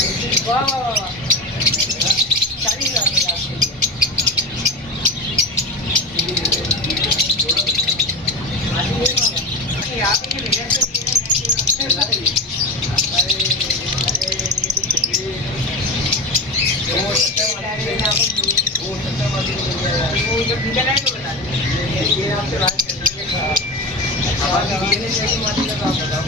वाह वाह वाह वाह, 40,000 आपके लिए। आप ये विलेज से ये आपसे बात करने का आवाज ये नहीं चाहिए, मत आप बताओ।